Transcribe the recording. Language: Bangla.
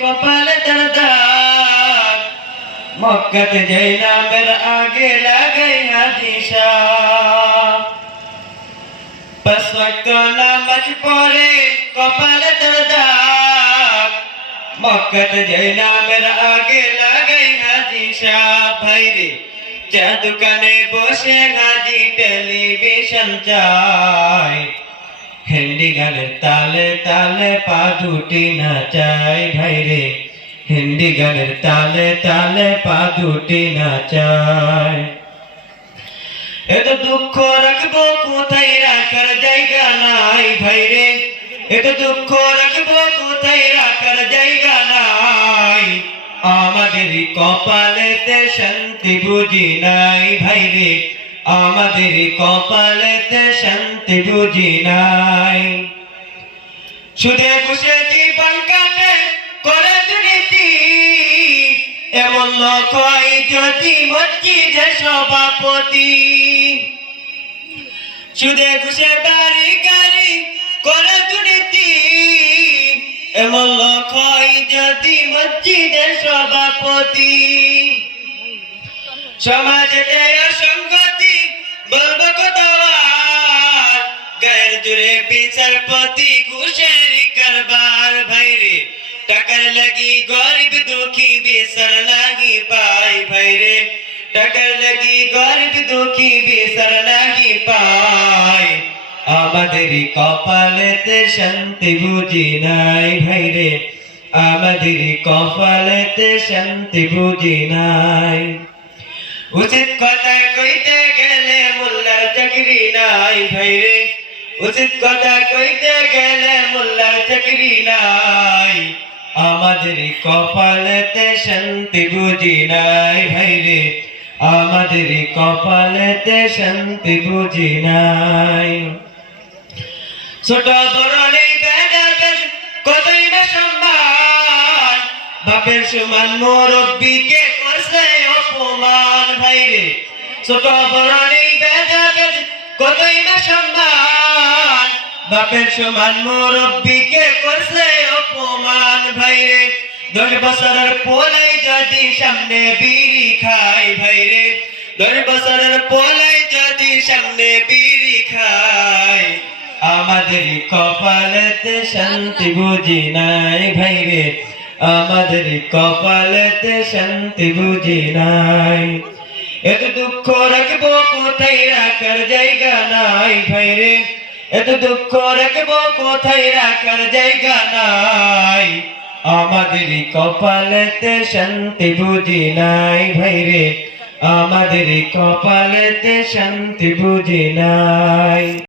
কপালে তার দাগ, মক্কাতে যাই নামের আগে লাগাই হাজি সাহেব। পাঁচ ওয়াক্ত নামাজ পড়ে কপালে তার দাগ, মক্কাতে যাই নামের আগে লাগাই হাজি সাহেব। ভাইরে চা দোকানে বসে হাজি টেলিভিশন চায়, হিন্দি গানের তালে তালে পা দুটি নাচাই। ভাইরে হিন্দি গানের তালে তালে পা দুটি নাচাই। এত দুঃখ রাখবো কোথায় রাখার জায়গা নাই। ভাইরে এত দুঃখ রাখবো কোথায় রাখার জায়গা নাই। আমাদের কপালেতে শান্তি বুঝি নাই। ভাইরে আমাদের কপালেতে শান্তি বুঝি নাই। সুদে ঘুষে জীবন কাটে করে দুর্নীতি, এমন লোক হয় যদি মসজিদের সভাপতি। সুদে ঘুষে বাড়ি গাড়ি করে দুর্নীতি, এমন লোক হয় যদি মসজিদের সভাপতি। সমাজে অসংগতি বলবো কতবার, গায়ের জুড়ে বিচারপতি ঘুষের কারবার। ভাইরে টাকার লাগি গরিব দুঃখী বিচার লাগি পাই। ভাইরে টাকার লাগি গরিব দুঃখী বিচার লাগি পাই। আমাদের কপালেতে শান্তি বুঝি নাই। ভাইরে আমাদের কপালেতে শান্তি বুঝি নাই। উচিত কথা কইতে গেলে মোল্লার চাকরি নাই। ভাইরে উচিত কথা কইতে গেলে মোল্লার চাকরি নাই। আমাদের কপালেতে শান্তি বুঝি নাই। ভাইরে আমাদের কপালেতে শান্তি বুঝি নাই। ছোট বড় নেই ভেদাভেদ কতই না সম্মান, বাপের সমান মুরব্বিকে করছে অপমান। ভাইরে ছোট বড় নেই ভেদাভেদ কতই না সম্মান, বাপের সমান মুরব্বিকে করছে অপমান। ভাইরে 10 বছরের পোলাই যদি সামনে বিড়ি খাই। ভাইরে 10 বছরের পোলাই যদি সামনে বিড়ি খাই। আমাদের কপালেতে শান্তি বুঝি নাই। ভাইরে আমাদের কপালেতে শান্তি বুঝি নাই। এত দুঃখ রাখবো কোথায় রাখার জায়গা নাই। ভাইরে এত দুঃখ রাখবো কোথায় রাখার জায়গা নাই। আমাদের কপালেতে শান্তি বুঝি নাই। ভাইরে আমাদের কপালেতে শান্তি বুঝি নাই।